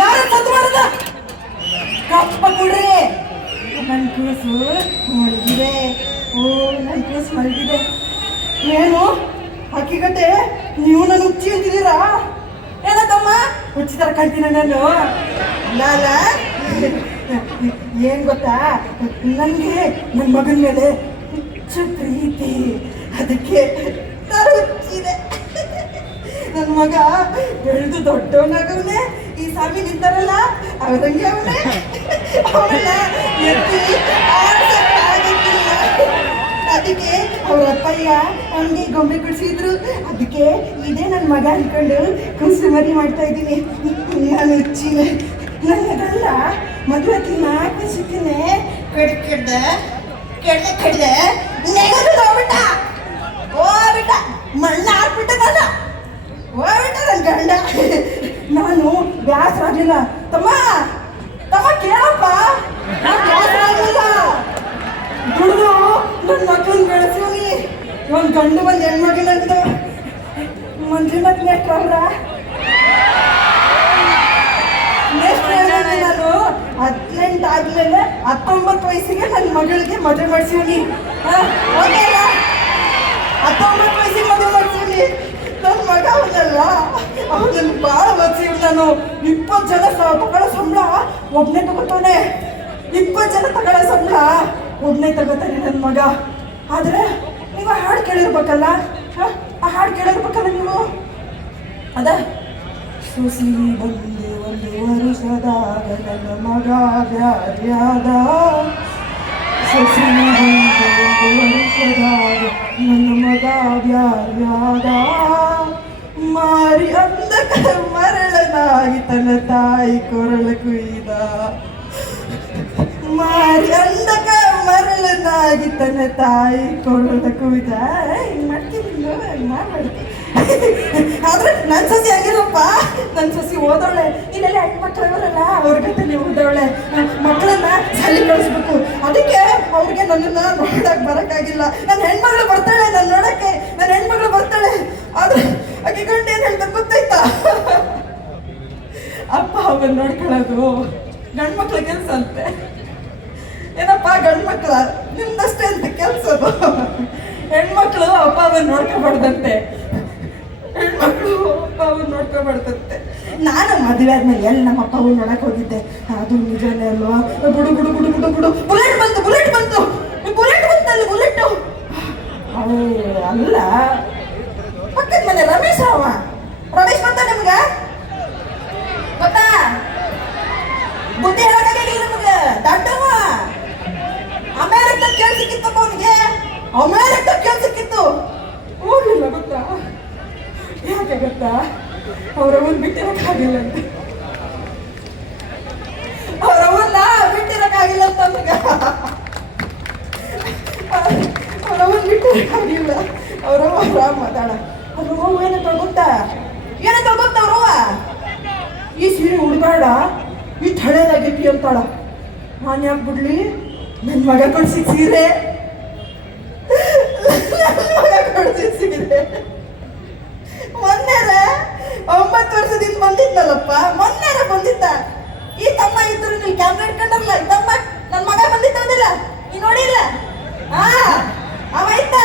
ಯಾರ ಸತ್ತು ಮಾಡಿದ ಕಪ್ಪ ಕೊಡ್ರಿ. ನನ್ ಕೂಸು ಮಲಗಿದೆ. ಓ, ನನ್ ಕೂಸು ಮಲಗಿದೆ. ಏನು? ಹಕ್ಕಿಗಟ್ಟೆ ನೀವು ನನ್ನ ಉಚ್ಚಿ ಅಂತಿದ್ದೀರಾ? ಏನಕ್ಕಮ್ಮ? ಹುಚ್ಚಿ ತರ ಕಲ್ತೀನ ನಾನು. ಅಲ್ಲ ಏನ್ ಗೊತ್ತಾ? ನನಗೆ ನನ್ನ ಮಗನ ಮೇಲೆ ಹೆಚ್ಚು ಪ್ರೀತಿ. ಅದಕ್ಕೆ ನಾನು ನನ್ನ ಮಗ. ಬೆಳೆದು ದೊಡ್ಡವನಾಗವನೆ ಈ ಸಾಮಿ ನಿಂತಾರಲ್ಲ ಅವನಂಗೆ ಅವನೇ. ಎತ್ತಿ ಅದಕ್ಕೆ ಅವ್ರ ಅಪ್ಪಯ್ಯ ಅವನಿಗೆ ಗೊಂಬೆ ಕುಡಿಸಿದ್ರು. ಅದಕ್ಕೆ ಇದೇ ನನ್ನ ಮಗ ಅನ್ಕೊಂಡು ಕುಸುಮರಿ ಮಾಡ್ತಾ ಇದ್ದೀನಿ. ನಾನು ಹೆಚ್ಚಿನ ನನ್ನ ಗಂಡ ಮದುವೆ ನಾಲ್ಕು ಸಿಕ್ಕಿನೆ ಕೆಡ್ ಕೆಡ್ದೆ ಕೆಡ್ದೆ ಕಡ್ದೆ ಹೋಗ್ಬಿಟ್ಟ. ಹೋಗ್ಬಿಟ್ಟ. ಮಣ್ಣ ಹಾಕ್ಬಿಟ್ಟ ನಾನು ಹೋಗ್ಬಿಟ್ಟ ನನ್ನ ಗಂಡ ನಾನು ಆಗಿಲ್ಲ ತಮ್ಮ ತಮ್ಮ ಕೇಳಪ್ಪ. ಆಗಿಲ್ಲ. ದುಡ್ದು ನನ್ನ ಮಕ್ಕಳನ್ನ ಬೆಳೆಸೋನಿ ಒಂದು ಗಂಡು ಒಂದು ಅಂತ ಮಂಜುನಾಥ್ ನೆಕ್ಸ್ಟ್ ಅವ್ರ. ನೆಕ್ಸ್ಟ್ ನಾನು? ಹದಿನೆಂಟು ಆದ್ಮೇಲೆ ಹತ್ತೊಂಬತ್ತು ವಯಸ್ಸಿಗೆ ನನ್ನ ಮಗಳಿಗೆ ಮದುವೆ ಮಾಡ್ಸೀನಿ ಹತ್ತೊಂಬತ್ತು ವಯಸ್ಸಿಗೆ ಮದುವೆ ಮಾಡ್ಸೀನಿ ನನ್ನ ಮಗ ಓದಿಸಿವ್ ನಾನು ಇಪ್ಪತ್ತು ಜನ ತಗೊಳ್ಳೋ ಸಂಬಳ ಒಬ್ಬನೇ ತಗೋತಾನೆ. ಇಪ್ಪತ್ತು ಜನ ತಗೊಳ್ಳೋ ಸಂಬಳ ಒಬ್ಬನೇ ತಗೋತಾನೆ ನನ್ನ ಮಗ. ಆದರೆ ನೀವು ಹಾಡು ಕೇಳಿರ್ಬೇಕಲ್ಲ? ಆ ಹಾಡು ಕೇಳಿರ್ಬೇಕಲ್ಲ ನೀವು? ಅದ? ಸುಸಿ ಬಂದು ಒಂದು ವರ್ಷದಾಗ ನನ್ನ ಮಗ ಬ್ಯಾರ್ಯಾದ ಸುಸಿ ಬಂದು ಒಂದು ವರ್ಷದಾಗ ನನ್ನ ಮಗ ಬ್ಯಾರ್ಯಾದ ಮಾರಿ ಅಂದಕ ಮರಳನಾಗಿ ತನ್ನ ತಾಯಿ ಕೊರಳ ಕುಯ್ದ. ಮಾರಿ ಅಂದಕ ಮರಳನಾಗಿ ತನ್ನ ತಾಯಿ ಕೊರಳ ಕುಯ್ದ. ಮಾಡ್ತೀನಿ ಮಾಡ್ತೀನಿ ಆದ್ರೆ ನನ್ ಸಸಿ ಆಗಿರಪ್ಪ ನನ್ ಸಸಿ ಓದೋಳೆ ಇಲ್ಲೆಲ್ಲ ಹೆಣ್ಮಕ್ಳು ಇವರಲ್ಲ ಅವ್ರ ಜೊತೆ ಓದೋಳೆ ಮಕ್ಕಳನ್ನ ಶಾಲೆ ಕಳಿಸ್ಬೇಕು. ಅದಕ್ಕೆ ಅವ್ರಿಗೆ ನನ್ನನ್ನ ನೋಡಕ್ ಬರಕ್ಕಾಗಿಲ್ಲ. ನನ್ನ ಹೆಣ್ಮಗಳು ಬರ್ತಾಳೆ ನನ್ನ ನೋಡಕ್ಕೆ ನನ್ನ ಹೆಣ್ಮಗಳು ಬರ್ತಾಳೆ ಆದ್ರೆ ಆಕೆ ಗಂಡ ಏನ್ ಹೇಳ್ತಾರೆ ಗೊತ್ತಾಯ್ತಾ ಅವನ್ ನೋಡ್ಕೊಳ್ಳೋದು. ಗಂಡ್ ಮಕ್ಳ ಕೆಲ್ಸ ಅಂತೆ. ಏನಪ್ಪ ಗಂಡ್ ಮಕ್ಳ ನಿಮ್ದಷ್ಟೇ ಅಂತ ಕೆಲ್ಸ ಹೆಣ್ಮಕ್ಳು ಅಪ್ಪ ಅವನ್ ನೋಡ್ಕೊಬಾರ್ದಂತೆ. ಹೆಣ್ಮಕ್ಳು ಅಪ್ಪ ಅವನ್ ನೋಡ್ಕೊಬಾರ್ದಂತೆ. ನಾನು ಮದುವೆ ಆದ್ಮೇಲೆ ಎಲ್ಲಿ ನಮ್ಮ ಅಪ್ಪ ಅವ್ರು ನೋಡಕ್ ಹೋಗಿದ್ದೆ? ಅದು ನಿಜನೇ ಅಲ್ವಾ? ಬುಡು ಬುಡು ಬುಡು ಬುಡು ಬುಡು. ಬುಲೆಟ್ ಬಂತು ಬುಲೆಟ್ ಬಂತು. ಬುಲೆಟ್ ಬಂತಲ್ಲ, ಬುಲೆಟ್. ಅಲ್ಲ ಅಮೇರಿಕದ ಕೆಲಸಕ್ಕಿತ್ತು. ಹೋಗ್ಲಿಲ್ಲ ಗೊತ್ತಾ? ಯಾಕೆ ಗೊತ್ತಾ? ಅವ್ರವ್ವನ್ ಬಿಟ್ಟಿರಕ್ಕಾಗಿಲ್ಲ ಅಂತ. ಅವ್ರವ್ವನ್ನ ಬಿಟ್ಟಿರಕ್ಕಾಗಿಲ್ಲ ಅಂತ ನಮ್ಗ ಅವ್ರವ್ವನ್ ಬಿಟ್ಟಿರಕ್ಕಾಗಿಲ್ಲ. ಅವ್ರವ್ವ ಆರಾಮ್ ಮಾತಾಡ ಅವ್ರವ್ವ ಏನಂತ ಗೊತ್ತಾ ಏನಂತ ಗೊತ್ತಾ ಅವ್ರವ್ವ ಈ ಸೀರೆ ಉಡ್ಬೇಡ. ಈ ಹಳೇದಾಗಿತ್ತು ಅಂತಾಳ. ನಾನು ಯಾಕೆ ಬಿಡ್ಲಿ ನನ್ನ ಮಗ ಕೊಡ್ಸಿ ಸೀರೆ ನನ್ ಮಗ ಕೊಡ್ಸಿ ಸೀರೆ ಮೊನ್ನೆರ ಒಂಬತ್ತು ವರ್ಷದಿಂದ ಬಂದಿದ್ನಲ್ಲಪ್ಪ ಮೊನ್ನೆರ ಬಂದಿದ್ದ ಈ ತಮ್ಮ ಇದ್ರು ನೀವು ಕ್ಯಾಮ್ರಾ ಇಟ್ಕೊಂಡಲ್ಲ ಈ ತಮ್ಮ ನನ್ನ ಮಗ ಬಂದಿದ್ದವನಿಲ್ಲ ನೀ ನೋಡಿಲ್ಲ ಹಾ ಅವ ಇದ್ದ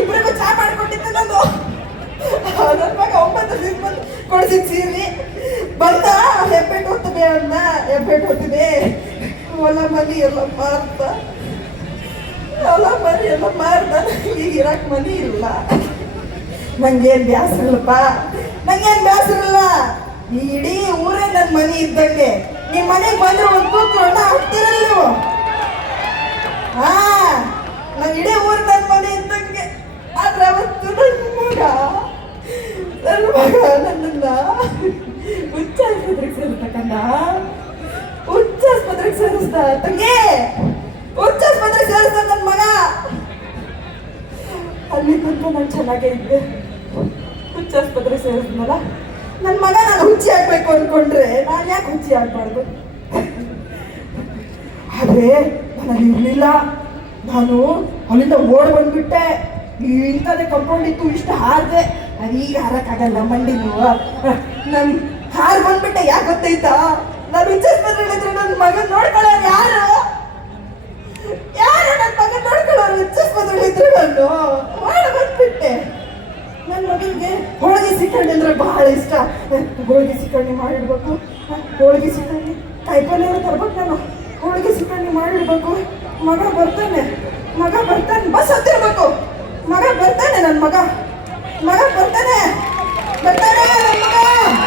ಇಬ್ರಿಗೂ ಚಾ ಮಾಡಿಕೊಟ್ಟಿದ್ದ ನಾನು ನನ್ನ ಒಂಬತ್ತು ದಿನ ಬಂದು ಕೊಡಿಸಿದ ಸೀರೆ ಬಂದ ಹೆಬ್ಬೆಟ್ ಹೊತ್ತಿದೆ ಅಣ್ಣ ಹೆಬ್ಬೆಟ್ ಹೊತ್ತಿದೆ. ಹೊಲ ಮನಿ ಎಲ್ಲ ಮಾರ್ತ. ಹೊಲ ಮನಿ ಎಲ್ಲ ಮಾರ್ದ. ಈಗ ಇರಕ್ ಮನಿ ಇಲ್ಲ. ನಂಗೇನ್ ಬ್ಯಾಸರ ಇಲ್ಲಪ್ಪ ನಂಗೇನ್ ಬ್ಯಾಸರ ಇಲ್ಲ ಇಡೀ ಊರೇ ನನ್ನ ಮನಿ ಇದ್ದಂಗೆ. ನಿಮ್ ಮನೆಗೆ ಬಂದ್ರೆ ಒಂದು ಕೂತು ಅಣ್ಣ, ಹಾಕ್ತಿರಲ್ಲ ನೀವು? ಹಾ ನನ್ನ ಇಡೀ ಊರು ನನ್ನ ಮನೆ ಇದ್ದಂಗೆ ಆದ್ರೆ ಅವತ್ತು ನನ್ನ ಮಗ ನನ್ನ ಮಗ ನನ್ನನ್ನ ಹುಚ್ಚ ಆಸ್ಪತ್ರೆಗೆ ಸೇರಿಸ್ತಕ್ಕಂಡ ಹುಚ್ಚ ಸೇರಿಸ್ದ ತಂಗಿ ಹುಚ್ಚ ಸೇರಿಸ್ದ ನನ್ನ ಮಗ. ಅಲ್ಲಿ ಕುಂತು ನಾನು ಚೆನ್ನಾಗೇ ಇದ್ದೆ. ಹುಚ್ಚಾಸ್ಪತ್ರೆ ಸೇರಿಸ್ದಲ್ಲ ನನ್ನ ಮಗ ನಾನು ಹುಚ್ಚಿ ಆಗ್ಬೇಕು ಅನ್ಕೊಂಡ್ರೆ ನಾನು ಯಾಕೆ ಹುಚ್ಚಿ ಆಗ್ಬಾರ್ದು? ಆದ್ರೆ ನಾನು ಇರಲಿಲ್ಲ. ನಾನು ಅಲ್ಲಿಂದ ಓಡ್ ಬಂದ್ಬಿಟ್ಟೆ. ಇಂಥದೇ ಕಂಪೌಂಡ್ ಇತ್ತು ಇಷ್ಟು ಹಾರ್ದೆ. ಅದೀಗ ಹಾರಕ್ಕಾಗಲ್ಲ, ಮಂಡಿ ನೀವು. ನನ್ ಹಾರ್ ಬಂದ್ಬಿಟ್ಟೆ, ಯಾಕೆ ಗೊತ್ತೈತಾ ನಾನು ವಿಜಯಸ್ಪತ್ರೆಯಲ್ಲಿ ಇದ್ರೆ ನನ್ನ ಮಗನ್ ನೋಡ್ಕೊಳ್ಳೋರು ಯಾರು? ಯಾರು ನನ್ನ ಮಗನ್ ನೋಡ್ಕೊಳ್ಳೋರು? ವಿಜಯಸ್ಪತ್ರೆಯಲ್ಲಿ ಇದ್ರೆ ನಾನು. ಮಾಡ, ಬಂದ್ಬಿಟ್ಟೆ. ನನ್ನ ಮಗನಿಗೆ ಹೋಳಿಗೆ ಸಿಕ್ಕಂಡಿ ಅಂದ್ರೆ ಬಹಳ ಇಷ್ಟ. ಹೋಳಿಗೆ ಸಿಕ್ಕಂಡಿ ಮಾಡಿಡ್ಬೇಕು. ಹೋಳಿಗೆ ಸಿಕ್ಕಂಡಿ ಕಾಯಿಪಲ್ಯ ತರ್ಬೇಕು ನಾನು. ಹೋಳಿಗೆ ಸಿಕ್ಕಂಡಿ ಮಾಡಿಡ್ಬೇಕು. ಮಗ ಬರ್ತಾನೆ. ಮಗ ಬರ್ತಾನೆ. ಬಸ್ ಹತ್ತಿರ್ಬೇಕು. ಮಗ ಬರ್ತಾನೆ ನನ್ನ ಮಗ. ಮಗ ಬರ್ತಾನೆ. ಬರ್ತಾನೆ ನನ್ನ ಮಗ.